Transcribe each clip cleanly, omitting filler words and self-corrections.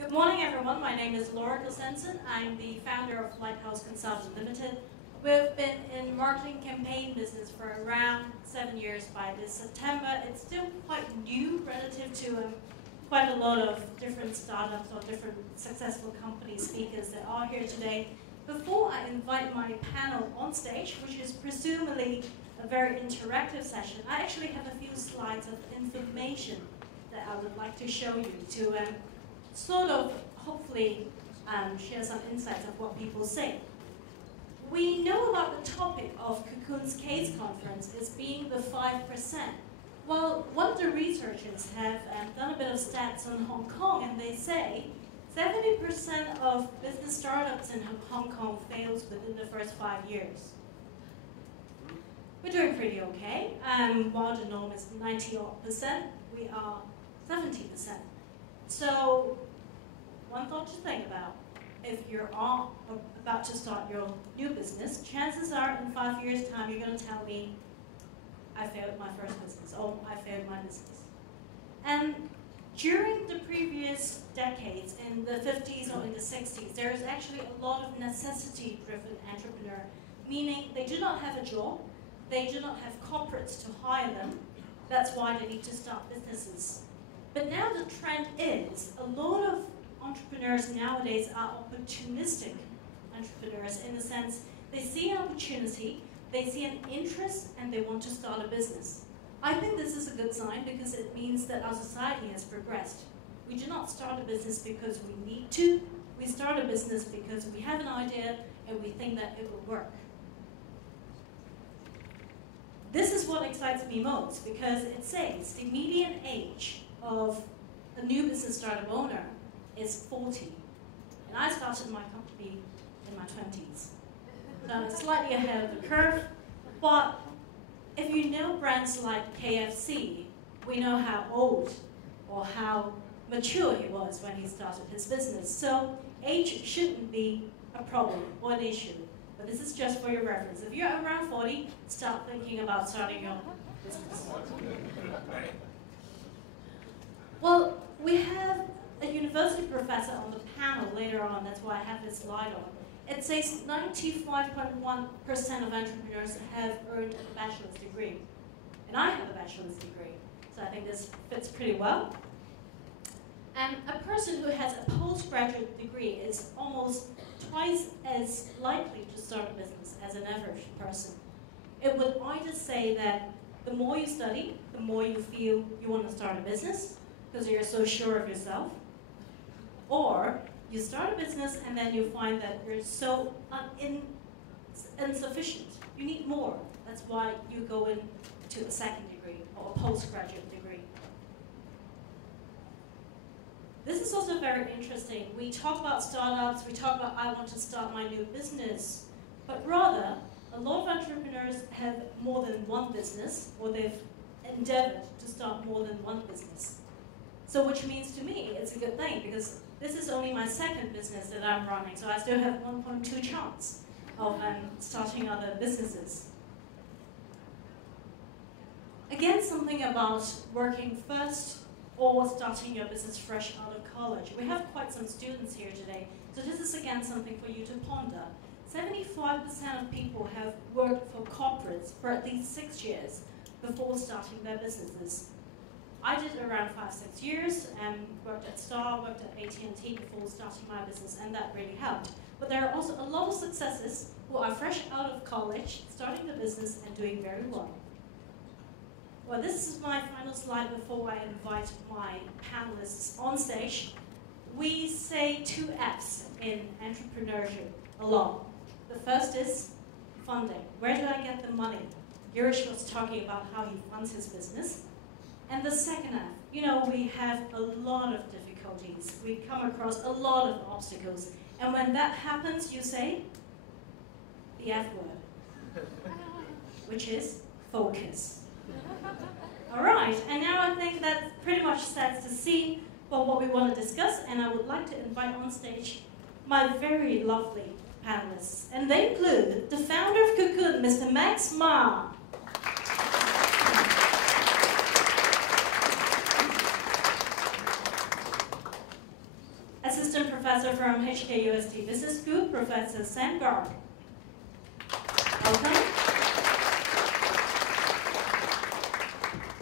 Good morning, everyone. My name is Laura Kosensen. I'm the founder of Lighthouse Consulting Limited. We've been in marketing campaign business for around 7 years by this September. It's still quite new relative to quite a lot of different startups or different successful company speakers that are here today. Before I invite my panel on stage, which is presumably a very interactive session, I actually have a few slides of information that I would like to show you to sort of, hopefully, share some insights of what people say. We know about the topic of CoCoon's case conference as being the 5%. Well, one of the researchers have done a bit of stats on Hong Kong, and they say 70% of business startups in Hong Kong fails within the first 5 years. We're doing pretty okay. While the norm is 90-odd%, we are 70%. So, one thought to think about. If you're about to start your new business, chances are in 5 years' time you're going to tell me, I failed my first business, or I failed my business. And during the previous decades, in the 50s or in the 60s, there is actually a lot of necessity-driven entrepreneur, meaning they do not have a job, they do not have corporates to hire them, that's why they need to start businesses. But now the trend is, a lot of entrepreneurs nowadays are opportunistic entrepreneurs in the sense they see an opportunity, they see an interest, and they want to start a business. I think this is a good sign because it means that our society has progressed. We do not start a business because we need to, we start a business because we have an idea and we think that it will work. This is what excites me most because it says the median age of a new business startup owner is 40. And I started my company in my 20s. So I'm slightly ahead of the curve. But if you know brands like KFC, we know how old or how mature he was when he started his business. So age shouldn't be a problem or an issue. But this is just for your reference. If you're around 40, start thinking about starting your business. Well, we have a university professor on the panel later on, that's why I have this slide on. It says 95.1% of entrepreneurs have earned a bachelor's degree. And I have a bachelor's degree, so I think this fits pretty well. And a person who has a postgraduate degree is almost twice as likely to start a business as an average person. It would either say that the more you study, the more you feel you want to start a business, because you're so sure of yourself. Or you start a business and then you find that you're so insufficient. You need more. That's why you go into a second degree or a postgraduate degree. This is also very interesting. We talk about startups, we talk about I want to start my new business, but rather a lot of entrepreneurs have more than one business, or they've endeavored to start more than one business. So which means to me it's a good thing because this is only my second business that I'm running, so I still have 1.2 chance of starting other businesses. Again, something about working first or starting your business fresh out of college. We have quite some students here today, so this is again something for you to ponder. 75% of people have worked for corporates for at least 6 years before starting their businesses. I did around 5-6 years and worked at Star, worked at AT&T before starting my business, and that really helped. But there are also a lot of successes who are fresh out of college, starting the business and doing very well. Well, this is my final slide before I invite my panelists on stage. We say 2 F's in entrepreneurship a lot. The first is funding. Where do I get the money? Girish was talking about how he funds his business. And the second F, you know, we have a lot of difficulties. We come across a lot of obstacles. And when that happens, you say the F word, which is focus. All right, and now I think that pretty much sets the scene for what we want to discuss, and I would like to invite on stage my very lovely panelists. And they include the founder of CoCoon, Mr. Max Ma. As professor from HKUST Business School, Professor Sam Garg. Welcome.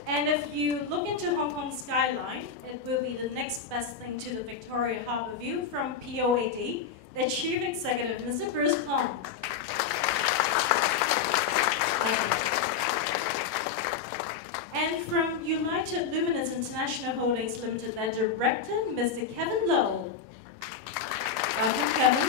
And if you look into Hong Kong skyline, it will be the next best thing to the Victoria Harbour view from POAD, the Chief Executive, Mr. Bruce Wong. And from United Luminous International Holdings Limited, their director, Mr. Kevin Lowe. Welcome, Kevin.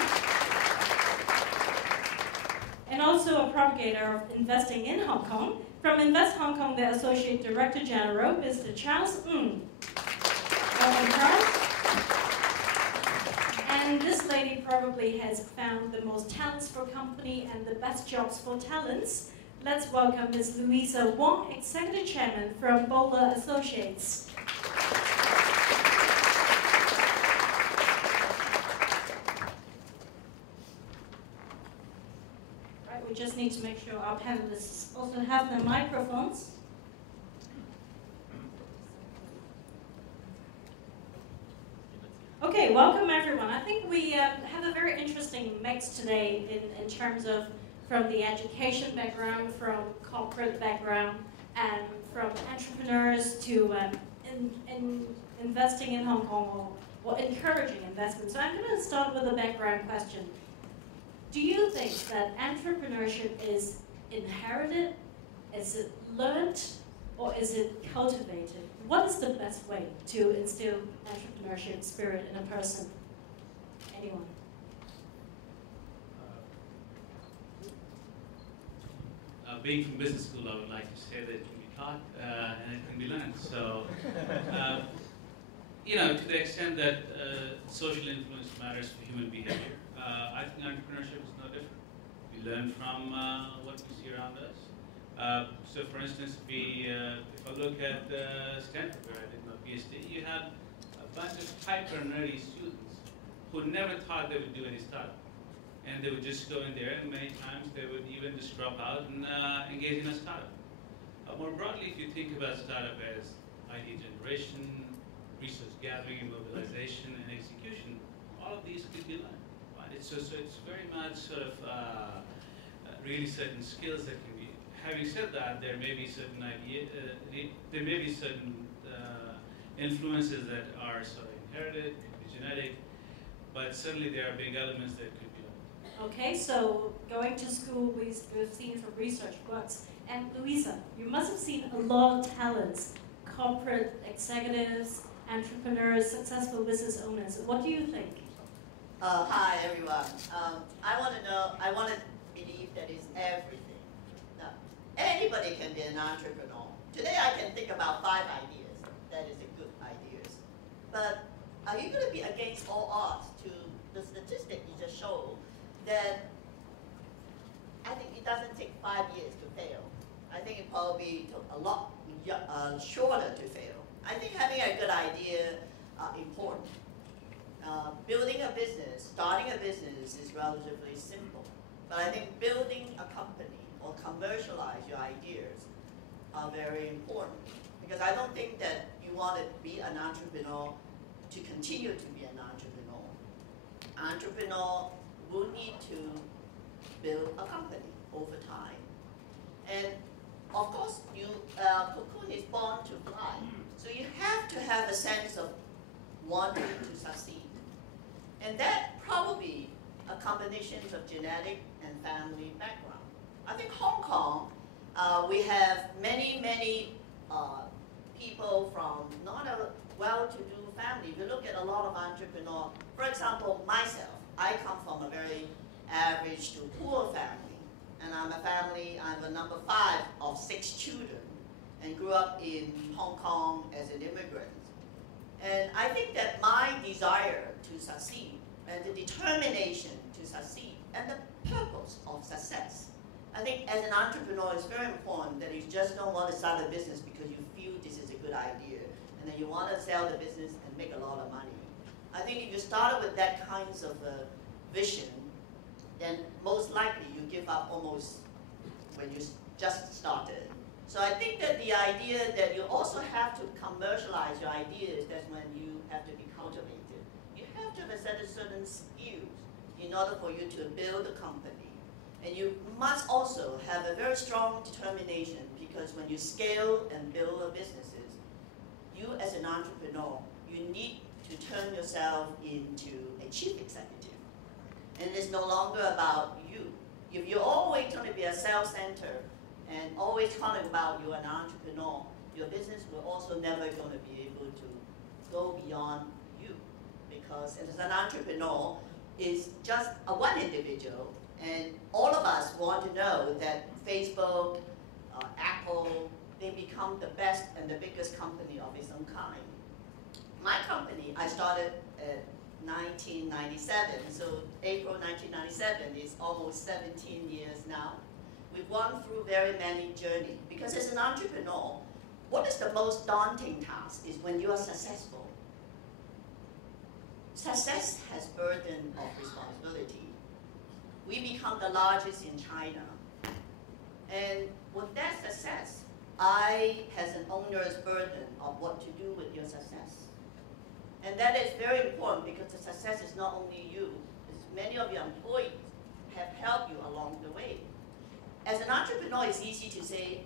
And also a propagator of investing in Hong Kong. From Invest Hong Kong, their Associate Director General, Mr. Charles Ng. Welcome, Charles. And this lady probably has found the most talents for company and the best jobs for talents. Let's welcome Ms. Louisa Wong, Executive Chairman from Bowler Associates. Right, we just need to make sure our panelists also have their microphones. Okay, welcome everyone. I think we have a very interesting mix today in terms of from the education background, from corporate background, and from entrepreneurs to investing in Hong Kong or encouraging investment. So I'm going to start with a background question. Do you think that entrepreneurship is inherited, is it learned, or is it cultivated? What is the best way to instill entrepreneurship spirit in a person? Anyone? Being from business school, I would like to say that it can be taught and it can be learned. So, you know, to the extent that social influence matters for human behavior, I think entrepreneurship is no different. We learn from what we see around us. So, for instance, if I look at Stanford, where I did my PhD, you had a bunch of hyper nerdy students who never thought they would do any startup. And they would just go in there, and many times they would even just drop out and engage in a startup. More broadly, if you think about startup as idea generation, resource gathering, mobilization, and execution, all of these could be learned. Right? So it's very much sort of really certain skills that can be. Having said that, there may be certain there may be certain influences that are sort of inherited, could be genetic, but certainly there are big elements that could be learned. Okay, so going to school, we've seen from research works. And Louisa, you must have seen a lot of talents, corporate executives, entrepreneurs, successful business owners. What do you think? Hi, everyone. I want to believe that it's everything. Now, anybody can be an entrepreneur. Today, I can think about 5 ideas. That is a good ideas. But are you going to be against all odds to the statistic you just showed? Then I think it doesn't take 5 years to fail. I think it probably took a lot shorter to fail. I think having a good idea is important. Building a business, starting a business is relatively simple. But I think building a company or commercialize your ideas are very important. Because I don't think that you want to be an entrepreneur to continue to be an entrepreneur. Entrepreneur will need to build a company over time. And of course, CoCoon is born to fly. So you have to have a sense of wanting to succeed. And that probably a combination of genetic and family background. I think Hong Kong, we have many people from not a well-to-do family. If you look at a lot of entrepreneurs, for example, myself, I come from a very average to poor family. And I'm the number 5 of 6 children, and grew up in Hong Kong as an immigrant. And I think that my desire to succeed, and the determination to succeed, and the purpose of success, I think as an entrepreneur, it's very important that you just don't want to start a business because you feel this is a good idea, and then you want to sell the business and make a lot of money. I think if you started with that kinds of vision, then most likely you give up almost when you just started. So I think that the idea that you also have to commercialize your ideas, that's when you have to be cultivated. You have to have a certain skills in order for you to build a company. And you must also have a very strong determination, because when you scale and build businesses, you as an entrepreneur, you need to turn yourself into a chief executive. And it's no longer about you. If you're always going to be a self-centered and always talking about you're an entrepreneur, your business will also never going to be able to go beyond you. Because as an entrepreneur, it's just one individual, and all of us want to know that Facebook, Apple, they become the best and the biggest company of its own kind. My company, I started at 1997, so April 1997 is almost 17 years now. We've gone through very many journeys, because as an entrepreneur, what is the most daunting task is when you are successful. Success has burden of responsibility. We become the largest in China. And with that success, I has an owner's burden of what to do with your success. And that is very important, because the success is not only you, it's many of your employees have helped you along the way. As an entrepreneur, it's easy to say,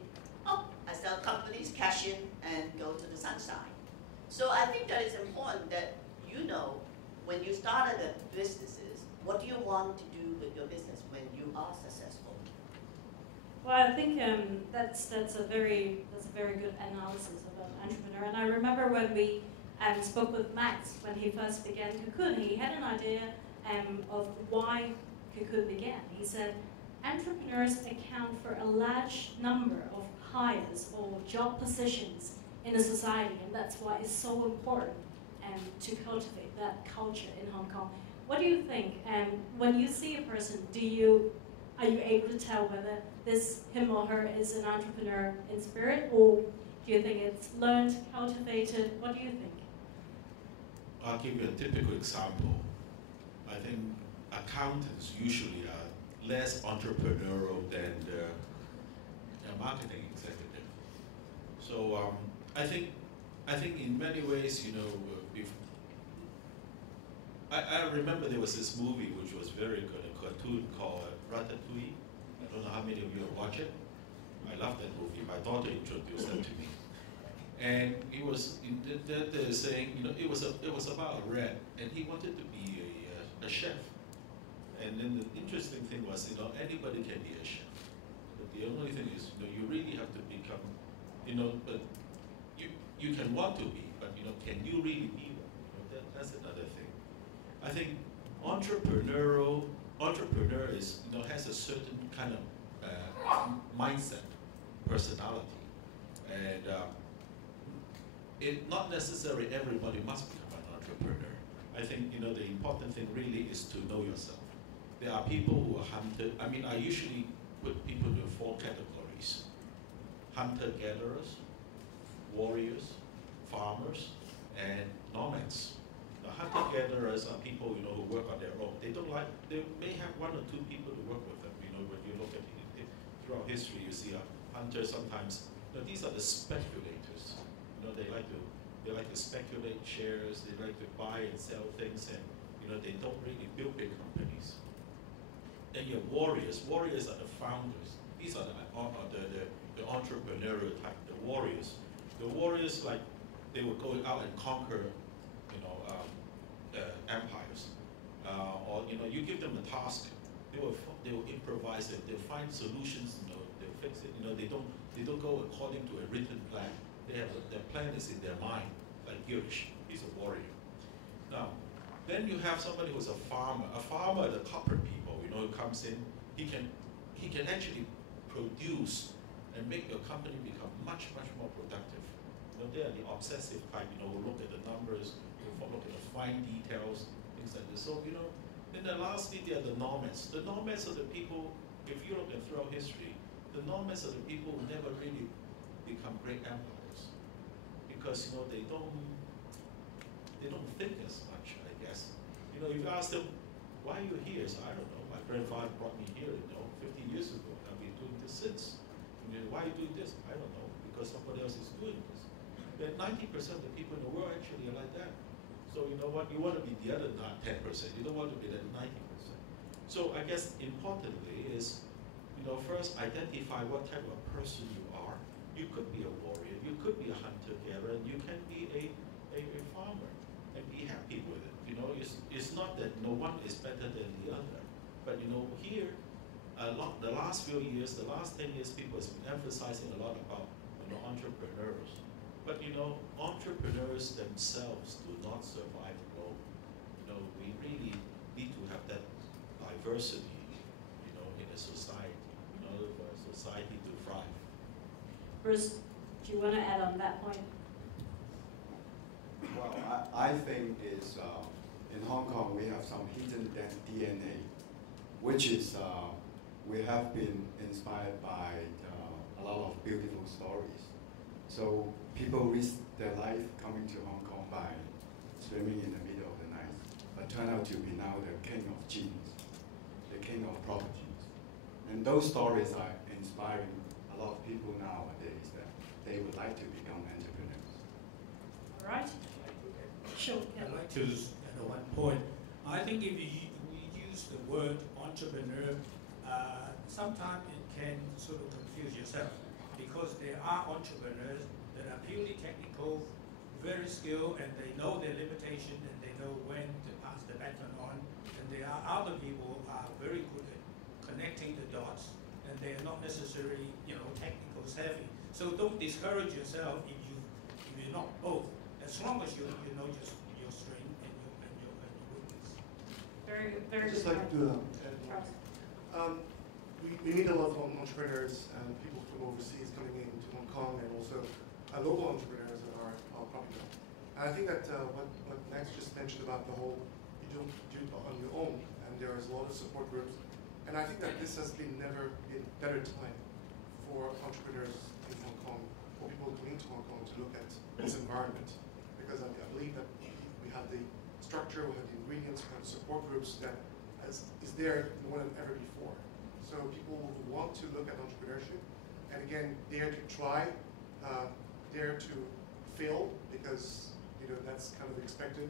oh, I sell companies, cash in, and go to the sunshine. So I think that it's important that you know, when you started the businesses, what do you want to do with your business when you are successful? Well, I think that's a very good analysis of an entrepreneur. And I remember when we spoke with Max when he first began CoCoon, he had an idea of why CoCoon began. He said, entrepreneurs account for a large number of hires or job positions in a society, and that's why it's so important to cultivate that culture in Hong Kong. What do you think? When you see a person, are you able to tell whether him or her is an entrepreneur in spirit, or do you think it's learned, cultivated? What do you think? I'll give you a typical example. I think accountants usually are less entrepreneurial than the marketing executive. So I think in many ways, you know, I remember there was this movie which was very good, a cartoon called Ratatouille. I don't know how many of you have watched it. I love that movie. My daughter introduced that to me. And it was they're saying, you know, it was about a rat, and he wanted to be a chef. And then the interesting thing was, you know, anybody can be a chef, but the only thing is, you know, you really have to become, you know, but you can want to be, but you know, can you really be one? You know, that's another thing. I think entrepreneur is, you know, has a certain kind of mindset, personality, and not necessarily everybody must become an entrepreneur. I think, you know, the important thing really is to know yourself. There are people who are hunter. I mean, I usually put people into 4 categories: hunter-gatherers, warriors, farmers, and nomads. The hunter-gatherers are people, you know, who work on their own. They may have 1 or 2 people to work with them. You know, when you look at it throughout history, you see a hunter sometimes. You know, these are the speculators. You know, they like to speculate shares. They like to buy and sell things, and you know, they don't really build big companies. Then you have warriors. Warriors are the founders. These are the entrepreneurial type. The warriors. The warriors, like, they would go out and conquer, you know, empires, or you know, you give them a task, they will improvise it. They'll find solutions. You know, they'll fix it. You know, they don't go according to a written plan. Their plan is in their mind. Like Girish, he's a warrior. Now, then you have somebody who's a farmer. A farmer, the copper people, you know, who comes in. He can actually produce and make your company become much more productive. You know, they are the obsessive type. You know, who look at the numbers, who look at the fine details, things like this. So you know, then lastly, they are the nomads. The nomads are the people. If you look at throughout history, the nomads are the people who never really become great empires, because you know, they don't think as much, I guess. You know, if you ask them, why are you here? So I don't know. My grandfather brought me here, you know, 50 years ago. I've been doing this since. You know, why are you doing this? I don't know. Because somebody else is doing this. But 90% of the people in the world actually are like that. So you know, know what? You want to be the other 10%. You don't want to be the 90%. So I guess importantly is, first identify what type of person you are. You could be a warrior, you could be a hunter-gatherer, and you can be a farmer and be happy with it. It's not that no one is better than the other. But here, the last few years, the last 10 years, people have been emphasizing a lot about entrepreneurs. But entrepreneurs themselves do not survive alone. We really need to have that diversity, in a society, in order for a society to thrive. Bruce, do you want to add on that point? Well, I think is in Hong Kong we have some hidden DNA, which is we have been inspired by a lot of beautiful stories. So people risk their life coming to Hong Kong by swimming in the middle of the night, but turn out to be now the king of jeans, the king of properties. And those stories are inspiring a lot of people nowadays that they would like to become entrepreneurs. All right. Sure. I'd like to add one point. I think if we use the word entrepreneur, sometimes it can sort of confuse yourself, because there are entrepreneurs that are purely technical, very skilled, and they know their limitation and they know when to pass the baton on. And there are other people who are very good at connecting the dots, and they are not necessarily, technical savvy. So don't discourage yourself if you're not both. As long as you know just your strength and your weakness. Very, very I'd just good like point. to add we meet a lot of entrepreneurs and people from overseas coming into Hong Kong, and also local entrepreneurs that are popular. And I think that what Max just mentioned about the whole, you don't do it on your own, and there is a lot of support groups. And I think that this has never been a better time for entrepreneurs in Hong Kong, for people coming to Hong Kong to look at this environment. Because I believe that we have the structure, we have the ingredients, we have support groups that is there more than ever before. So people who want to look at entrepreneurship, and again, dare to try, dare to fail, because that's kind of expected.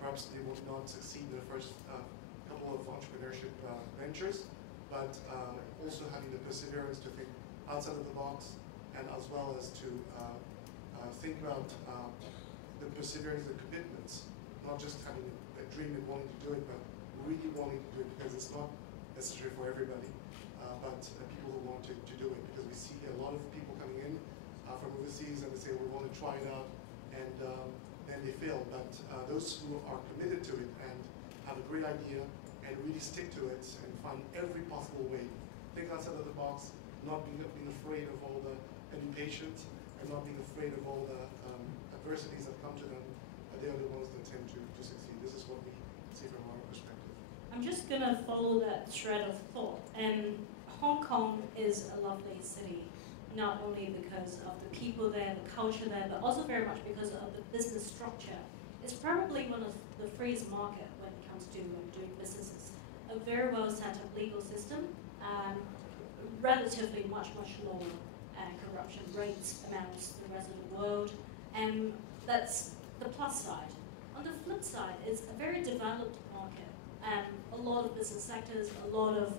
Perhaps they will not succeed in the first couple of entrepreneurship ventures, but also having the perseverance to think outside of the box, and as well as to think about the perseverance, the commitments, not just having a dream and wanting to do it, but really wanting to do it, because it's not necessary for everybody, but people who want to do it, because we see a lot of people coming in from overseas and they say, we want to try it out, and then they fail. But those who are committed to it and have a great idea and really stick to it and find every possible way, think outside of the box, not being afraid of all and be patient, and not being afraid of all the adversities that come to them, they are the ones that tend to succeed. This is what we see from our perspective. I'm just going to follow that thread of thought. And Hong Kong is a lovely city, not only because of the people there, the culture there, but also very much because of the business structure. It's probably one of the freest market when it comes to doing businesses. A very well set up legal system, relatively much lower corruption rates amongst the rest of the world, and that's the plus side. On the flip side, it's a very developed market. A lot of business sectors, a lot of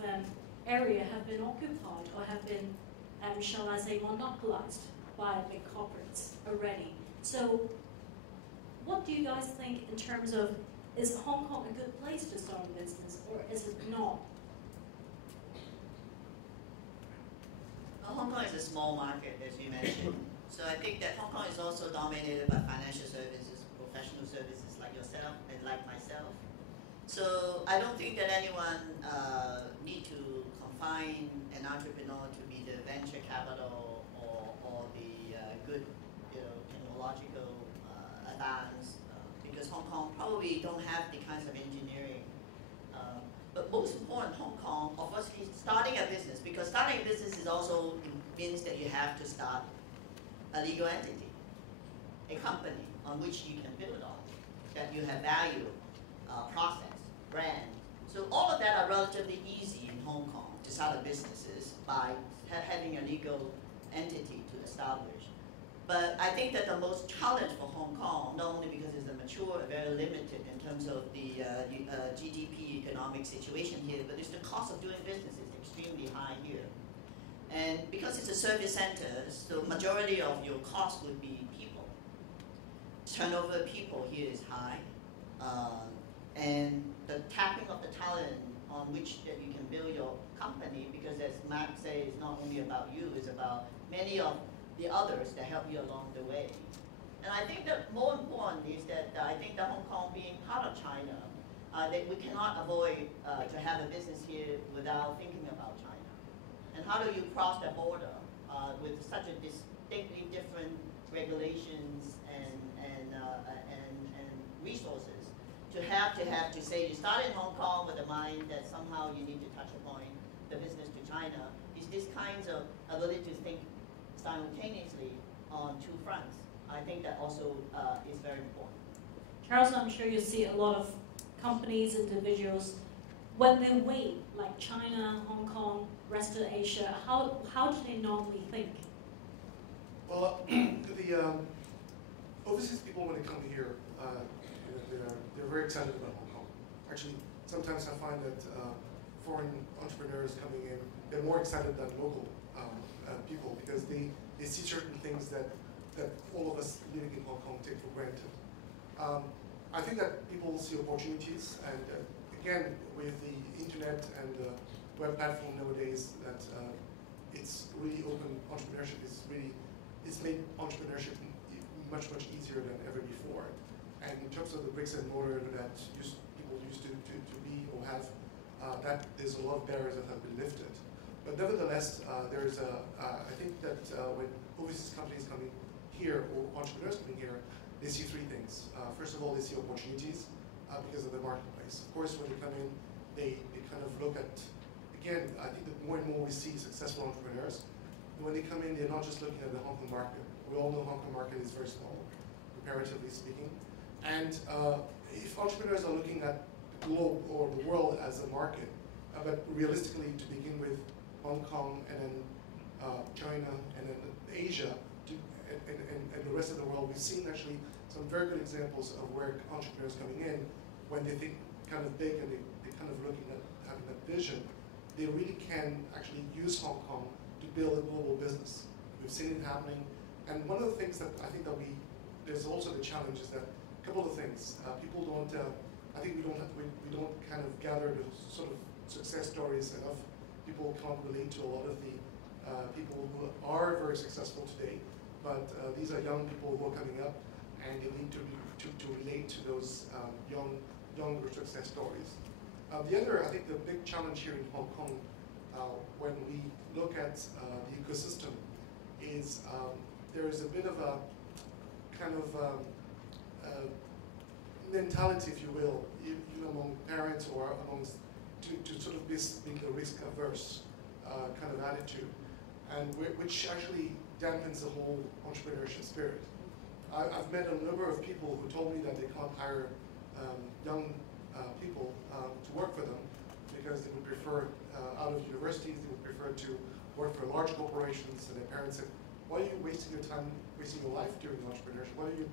area have been occupied or have been, shall I say, monopolized by big corporates already. So what do you guys think in terms of, is Hong Kong a good place to start a business, or is it not? Well, Hong Kong is a small market, as you mentioned. So I think that Hong Kong is also dominated by financial services, professional services like yourself and like myself. So I don't think that anyone need to confine an entrepreneur to be the venture capital or the good, technological advance, because Hong Kong probably don't have the kinds of engineering. But most important, Hong Kong, obviously, starting a business, because starting a business is also means that you have to start a legal entity, a company on which you can build on, that you have value, process, brand. So all of that are relatively easy in Hong Kong to start a businesses by having a legal entity to establish. But I think that the most challenge for Hong Kong, not only because it's a mature, very limited in terms of the GDP economic situation here, but it's the cost of doing business is extremely high here. And because it's a service center, so majority of your cost would be people. Turnover of people here is high. And the tapping of the talent on which that you can build your company, because as Max says, it's not only about you, it's about many of the others that help you along the way. And I think that more important is that I think that Hong Kong being part of China, that we cannot avoid to have a business here without thinking about China. And how do you cross the border with such a distinctly different regulations and resources to have to say you start in Hong Kong with a mind that somehow you need to touch upon the business to China is this kinds of ability to think simultaneously on two fronts. I think that also is very important. Charles, I'm sure you see a lot of companies, individuals, when they wait, like China, Hong Kong, rest of Asia, how do they normally think? Well, the overseas people, when they come here, they're very excited about Hong Kong. Actually, sometimes I find that foreign entrepreneurs coming in, they're more excited than local people because they see certain things that all of us living in Hong Kong take for granted. I think that people see opportunities, and again, with the internet and the web platform nowadays, that it's really open. Entrepreneurship it's made entrepreneurship much easier than ever before. And in terms of the bricks and mortar that people used to be or have, that there's a lot of barriers that have been lifted. But nevertheless, I think that when overseas companies coming here or entrepreneurs coming here, they see three things. First of all, they see opportunities because of the marketplace. Of course, when they come in, they kind of look at, again, I think that more and more we see successful entrepreneurs. When they come in, they're not just looking at the Hong Kong market. We all know the Hong Kong market is very small, comparatively speaking. And if entrepreneurs are looking at the globe or the world as a market, but realistically to begin with Hong Kong and then China and then Asia and the rest of the world, we've seen actually some very good examples of where entrepreneurs coming in, when they think kind of big and they're kind of looking at having that vision, they really can actually use Hong Kong to build a global business. We've seen it happening. And one of the things that I think that there's also the challenge is that a couple of things. People don't, I think we don't kind of gather the sort of success stories enough. People can't relate to a lot of the people who are very successful today, but these are young people who are coming up, and they need to relate to those younger success stories. The other, I think the big challenge here in Hong Kong, when we look at the ecosystem, is there is a bit of a kind of mentality, if you will, even among parents or amongst to sort of being a risk-averse kind of attitude, and which actually dampens the whole entrepreneurship spirit. I've met a number of people who told me that they can't hire young people to work for them because they would prefer, out of universities, they would prefer to work for large corporations, and their parents said, why are you wasting your time, wasting your life doing entrepreneurship? Why don't you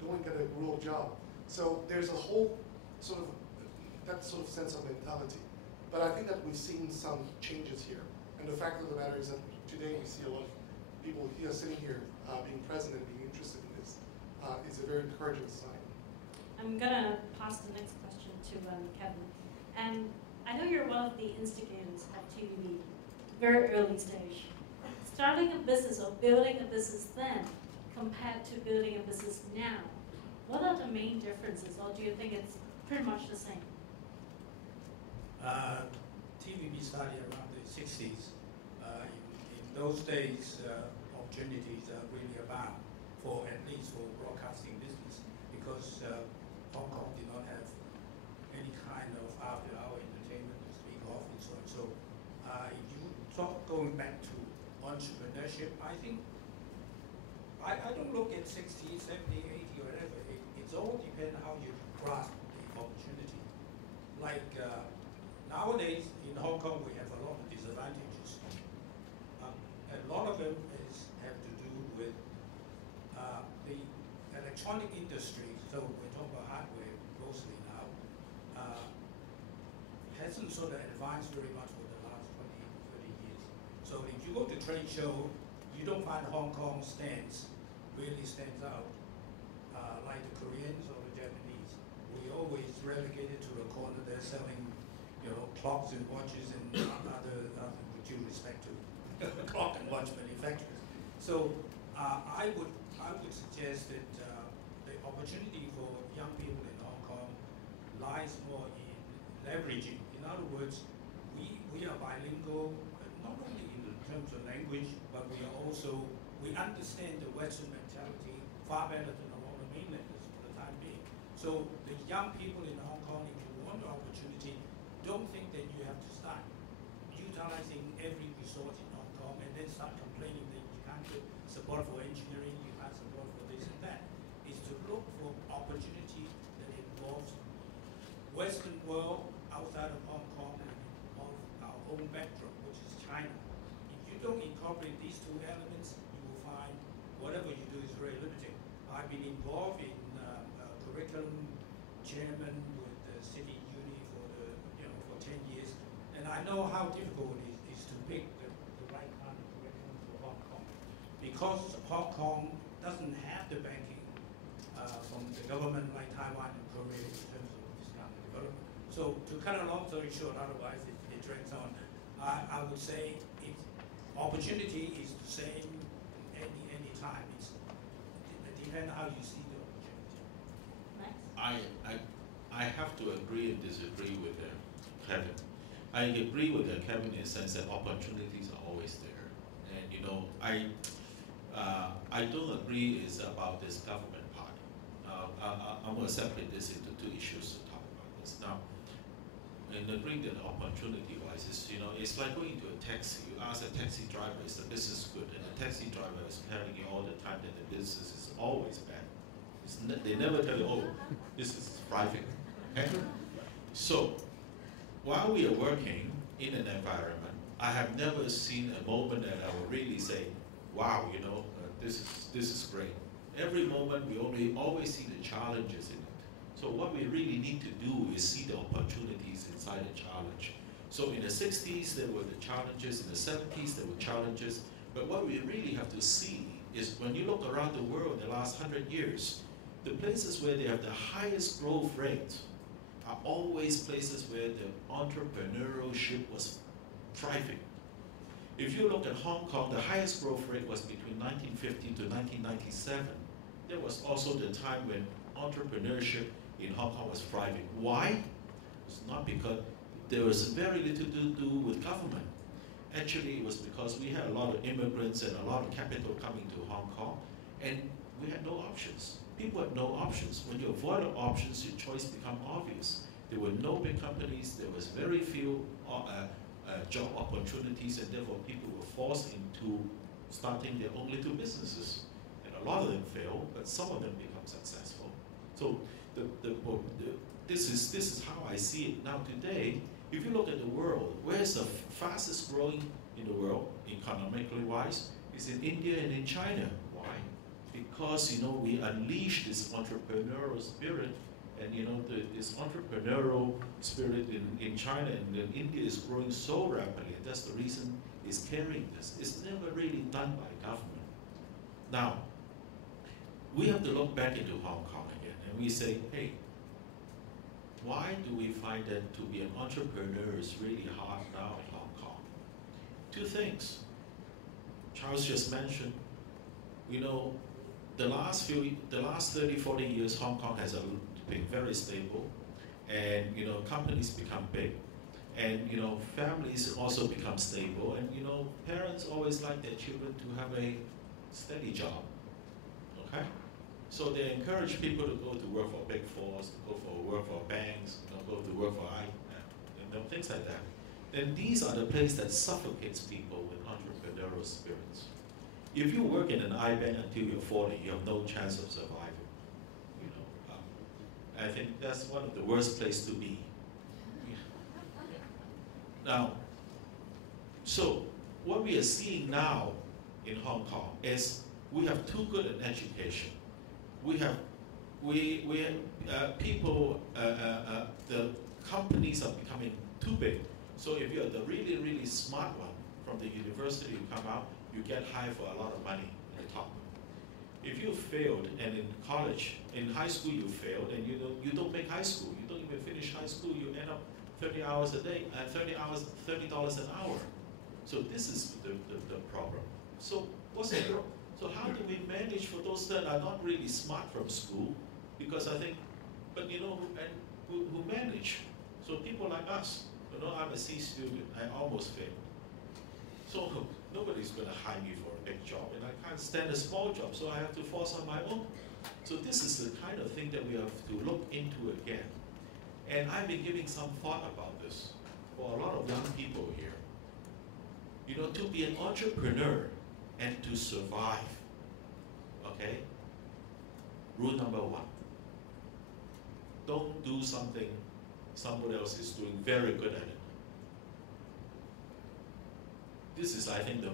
go and get a real job? So there's a whole sort of, that sort of sense of mentality. But I think that we've seen some changes here. And the fact of the matter is that today we see a lot of people here sitting here being present and being interested in this is a very encouraging sign. I'm going to pass the next question to Kevin. And I know you're one of the instigators of TVB, very early stage. Starting a business or building a business then compared to building a business now, what are the main differences, or do you think it's pretty much the same? TVB started around the 60s. In those days, opportunities are really abound, for at least for broadcasting business, because Hong Kong did not have any kind of after-hour entertainment to speak of, and so on. So if you talk going back to entrepreneurship, I think I don't look at 60, 70, 80, or whatever. It's all depends how you grasp the opportunity. Like nowadays in Hong Kong, we have a lot of disadvantages. A lot of them have to do with electronic industry, so we're talking about hardware mostly now, hasn't sort of advanced very much for the last 20, 30 years. So if you go to trade show, you don't find Hong Kong stands really stands out like the Koreans or the Japanese. We always relegated to the corner. They're selling, clocks and watches and other with due respect to clock and watch manufacturers. So I would suggest that the opportunity for young people in Hong Kong lies more in leveraging. In other words, we are bilingual, not only in terms of language, but we understand the Western mentality far better than a lot of mainlanders for the time being. So the young people in Hong Kong, if you want the opportunity, don't think that you have to start utilizing every resource in Hong Kong and then start complaining that you can't get support for engineering, you can't support for this and that. It's to look for opportunity that involves Western world outside of Hong Kong and of our own backdrop, which is China. If you don't incorporate these two elements, you will find whatever you do is very limited. I've been involved in curriculum chairman with the City Uni for 10 years, and I know how difficult it is to pick the right kind of curriculum for Hong Kong, because Hong Kong doesn't have the backing from the government like Taiwan and Korea in terms of this kind of development. So to cut a long story short, otherwise it drags on, I would say opportunity is the same any time. It depends how you see the opportunity. I have to agree and disagree with Kevin. I agree with Kevin in the sense that opportunities are always there, and I don't agree is about this government part. I'm going to separate this into two issues to talk about this now. And agreeing that opportunity-wise is, it's like going into a taxi. You ask a taxi driver, is the business good? And the taxi driver is telling you all the time that the business is always bad. They never tell you, oh, this is thriving. Okay? So, while we are working in an environment, I have never seen a moment that I will really say, wow, this is great. Every moment we always see the challenges in it. So what we really need to do is see the opportunities inside the challenge. So in the 60s, there were the challenges. In the 70s, there were challenges. But what we really have to see is when you look around the world in the last 100 years, the places where they have the highest growth rate are always places where the entrepreneurship was thriving. If you look at Hong Kong, the highest growth rate was between 1950 to 1997. There was also the time when entrepreneurship in Hong Kong was thriving. Why? It's not because there was very little to do with government. Actually, it was because we had a lot of immigrants and a lot of capital coming to Hong Kong, and we had no options. People had no options. When you avoid options, your choice becomes obvious. There were no big companies. There was very few job opportunities, and therefore people were forced into starting their own little businesses. And a lot of them failed, but some of them become successful. So this is how I see it. Now today, if you look at the world, where's the fastest growing in the world, economically wise, is in India and in China. Why? Because we unleash this entrepreneurial spirit, and this entrepreneurial spirit in China and in India is growing so rapidly, and that's the reason it's carrying this. It's never really done by government. Now, we have to look back into Hong Kong again, and we say, hey, why do we find that to be an entrepreneur is really hard now in Hong Kong? Two things. Charles just mentioned, the last 30, 40 years, Hong Kong has been very stable, and companies become big, and families also become stable, and parents always like their children to have a steady job. Okay? So they encourage people to go to work for Big Fours, to go for work for banks, go to work for things like that. Then these are the places that suffocates people with entrepreneurial spirits. If you work in an IBank until you're 40, you have no chance of surviving. I think that's one of the worst places to be. Now, so what we are seeing now in Hong Kong is we have too good an education. people, the companies are becoming too big. So if you're the really, really smart one from the university, you come out, you get hired for a lot of money at the top. If you failed, and in college, in high school you failed, and you don't make high school, you don't even finish high school, you end up 30 hours a day, $30 an hour. So this is the problem. So what's the problem? So how do we manage for those that are not really smart from school? Because I think, but who manage? So people like us, I'm a C student, I almost failed. So nobody's going to hire me for a big job, and I can't stand a small job, so I have to force on my own. So this is the kind of thing that we have to look into again. And I've been giving some thought about this for a lot of young people here. To be an entrepreneur and to survive, okay? Rule number 1. Don't do something someone else is doing very good at it. This is, I think, the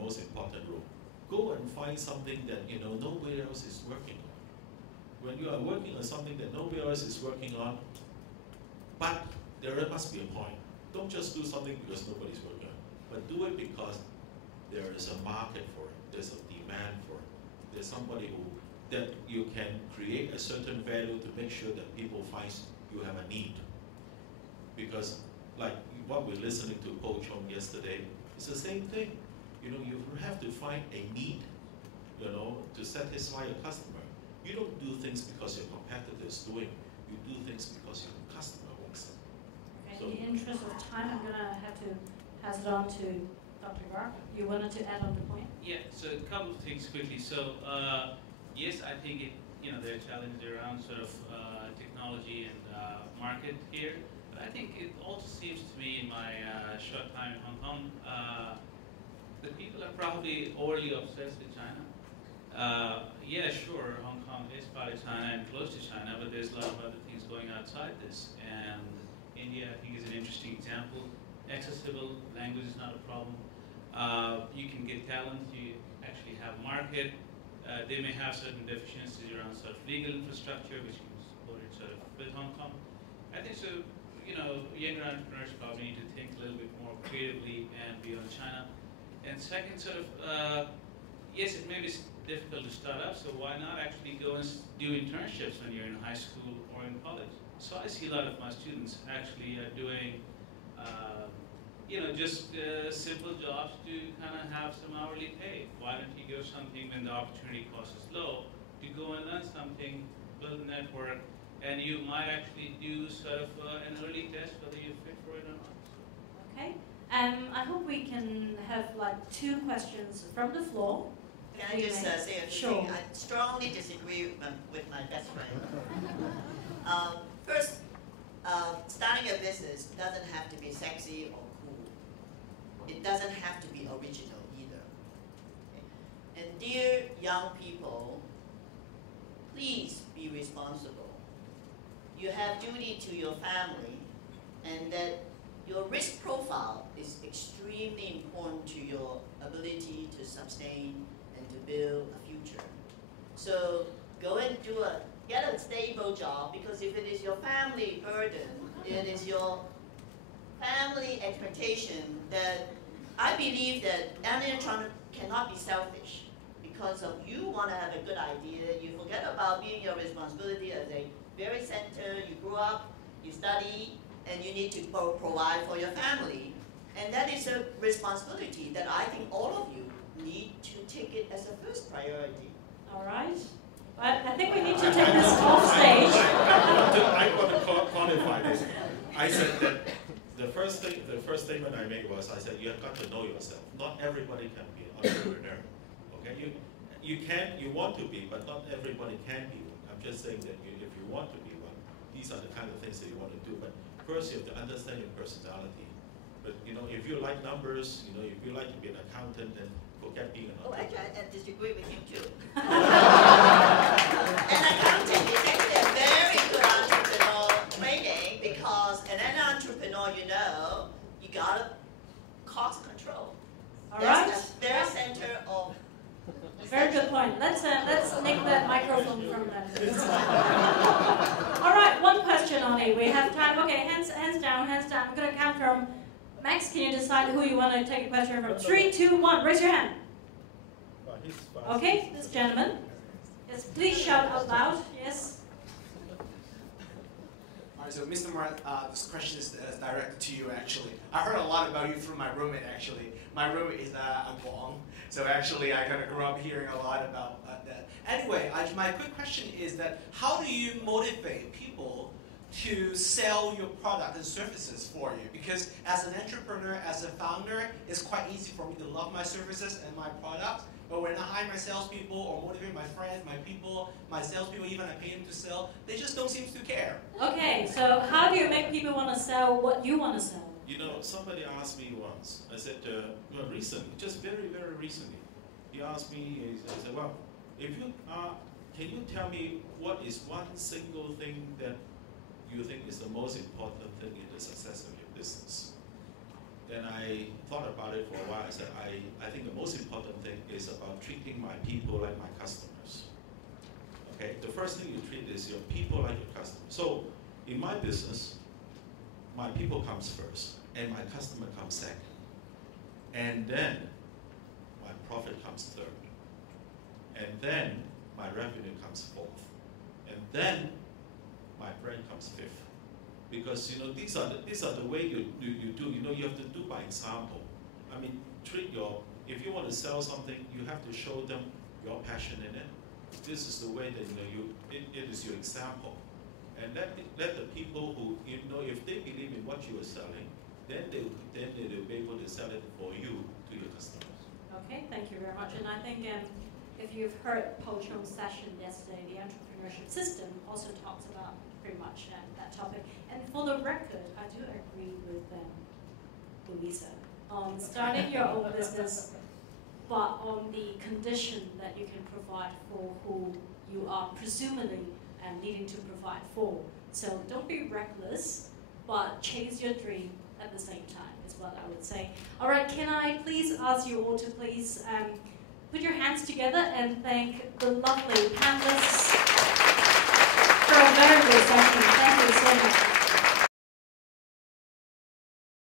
most important rule. Go and find something that nobody else is working on. When you are working on something that nobody else is working on, but there must be a point. Don't just do something because nobody's working on it, but do it because there is a market for it. There's a demand for it. There's somebody that you can create a certain value to make sure that people find you have a need. Because like what we're listening to Poad yesterday, it's the same thing. You have to find a need, to satisfy a customer. You don't do things because your competitor is doing. You do things because your customer wants them. Okay, in the interest of time, I'm going to have to pass it on to Dr. Garg. You wanted to add on the point? Yeah, so a couple of things quickly. So yes, I think there are challenges around sort of technology and market here. But I think it also seems to me in my short time in Hong Kong, that people are probably overly obsessed with China. Yeah, sure, Hong Kong is part of China and close to China, but there's a lot of other things going outside this. And India, I think, is an interesting example. Accessible, language is not a problem. You can get talent, you actually have market. They may have certain deficiencies around sort of legal infrastructure, which can be supported sort of with Hong Kong. I think so, younger entrepreneurs probably need to think a little bit more creatively and beyond China. And second, sort of, yes, it may be difficult to start up, so why not actually go and do internships when you're in high school or in college? So I see a lot of my students actually doing, just simple jobs to kind of have some hourly pay. Why don't you go something when the opportunity cost is low to go and learn something, build a network, and you might actually do sort of an early test whether you're fit for it or not. Okay. I hope we can have like 2 questions from the floor. Can I just say a few things? I strongly disagree with my best friend. First, starting a business doesn't have to be sexy or cool. It doesn't have to be original either. Okay? And dear young people, please be responsible. You have duty to your family, and that your risk profile is extremely important to your ability to sustain and to build a future. So go and get a stable job, because if it is your family burden, it is your family expectation, that I believe that any entrepreneur cannot be selfish. Because of you want to have a good idea, you forget about being your responsibility as a very center, you grew up, you study, and you need to provide for your family. And that is a responsibility that I think all of you need to take it as a first priority. All right. But I think we need to take this off stage. I want to qualify this. I said that the first statement I made was, I said you have got to know yourself. Not everybody can be an entrepreneur. Okay, you want to be, but not everybody can be one. I'm just saying that if you want to be one, these are the kind of things that you want to do. But first, you have to understand your personality. But if you like numbers, if you like to be an accountant, then forget being an entrepreneur. Oh, actually, I disagree with him too. An accountant is actually a very good entrepreneur training, because an entrepreneur, you gotta cost control. All right. That's the very center of. Very good point. Let's nick that definitely. We have time. Okay, hands down, hands down. I'm going to count from Max. Can you decide who you want to take a question from? 3, 2, 1. Raise your hand. Okay, this gentleman. Yes, please shout out loud. Yes. All right, so Mr. Mark, this question is directed to you, actually. I heard a lot about you through my roommate, actually. My roommate is Wong, so actually I kind of grew up hearing a lot about that. Anyway, my quick question is that how do you motivate people to sell your product and services for you? Because as an entrepreneur, as a founder, it's quite easy for me to love my services and my products. But when I hire my salespeople or motivate my friends, my people, my salespeople, even I pay them to sell, they just don't seem to care. Okay, so how do you make people want to sell what you want to sell? You know, somebody asked me once, I said, well, recently, just very, very recently, he asked me, I said, well, if you can you tell me what is one single thing that you think is the most important thing in the success of your business? Then I thought about it for a while. I said, I think the most important thing is about treating my people like my customers. Okay, the first thing you treat is your people like your customers. So in my business, my people comes first, and my customer comes second. And then my profit comes third. And then my revenue comes fourth. And then my brand comes fifth. Because you know these are the way you do. You know, you have to do by example. I mean, if you want to sell something, you have to show them your passion in it. This is the way that it is your example. And let the people who, you know, if they believe in what you are selling, then they'll be able to sell it for you to your customers. Okay, thank you very much. And I think if you've heard Poad's session yesterday, the entrepreneurship system also talks about pretty much that topic. And for the record, I do agree with Louisa on starting your own business, but on the condition that you can provide for who you are presumably needing to provide for. So don't be reckless, but chase your dream at the same time is what I would say. All right, can I please ask you all to please put your hands together and thank the lovely panelists for a very good session.